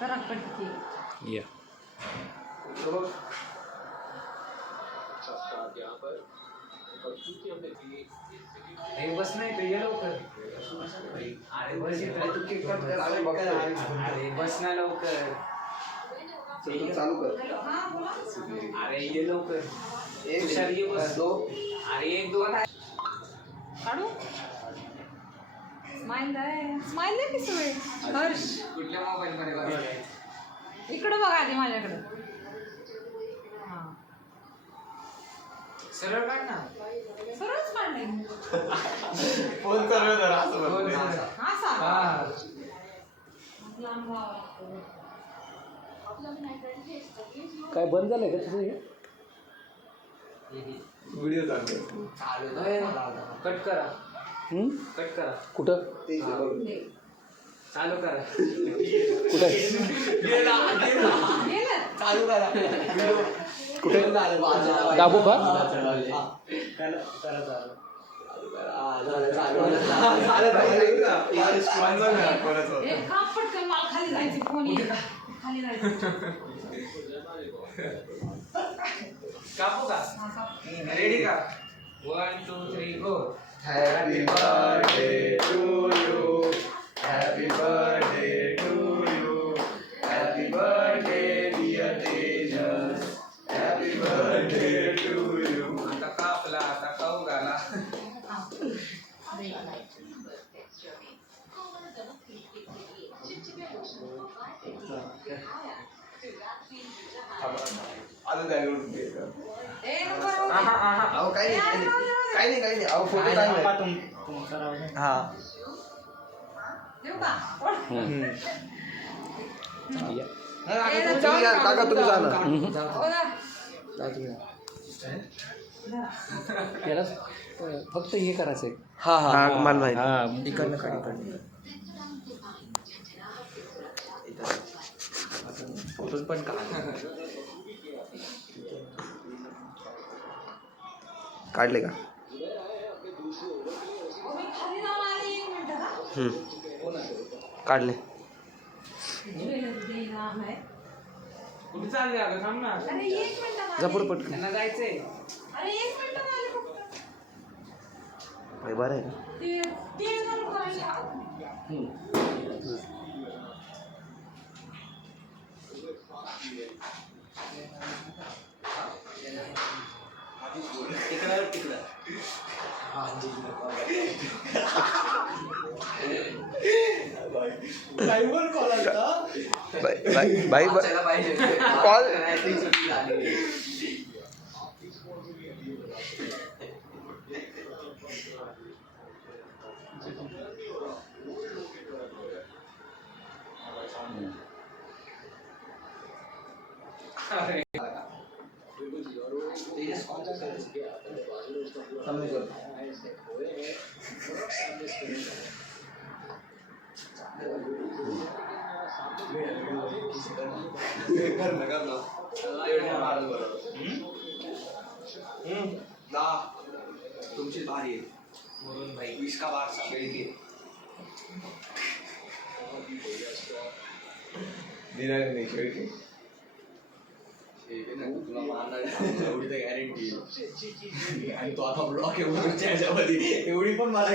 करा कटकी या बस नाही तो ये लवकर. अरे बस अरे बस ना लवकर. चालू कर. अरे ये लवकर. हुशार ये बस. अरे एक दोन काढू स्माइल आहे स्माइल आहे की सवय हर्ष कुठल्या मोबाईल मध्ये बघायचं. इकडं बघा आधी माझ्याकडं. हां सरळ काढ ना. सरळच काढलंय फोन सरळ धरा असं बोल म्हणतो. ना. हा सा हा लांब गाव काय बंद झालंय का तुझं हे? व्हिडिओ चालू चालू कट करा. कट करा. कुठं चालू करा. कुठे गेलं चालू करा. कुठे दाबू का एक काम पटकन मला खाली जायचं फोन येईल खाली जायचं कापू का. हा, काप. रेडी का. 1 2 3 go. Happy birthday to you. Happy birthday to you. Happy birthday dear Tejas. Happy birthday to you. आता कापला आता खाऊ घाला. हा. दे. आता काय करू ते? ए, नको राहू दे. अहो काही नाही काही नाही अहो फोटो चांगले. हा देऊ का या. काका तुम्ही जा ना. हो ना. याला फक्त हे करायचं आहे. हा हा मला माहिती. हा इकडनं काढ. फोटोज पण काढले का. मी खाली जाऊन आले 1 मिनिट का काढले. दे नाम आहे कुठे चालले अगं थांब ना. अरे 1 मिनिट जा पुढे पटकन. त्यांना जायचंय. अरे 1 मिनिट आले फक्त बरं आहे ना. ते चालू करायला बाई कॉल. तुमची बारी आहे म्हणून भाई 20 का बार सगळे घे. दिना नाही खेळते तुला मारणार एवढी तर गॅरंटी. आणि तो आता ब्लॉक एवढी एवढी पण मला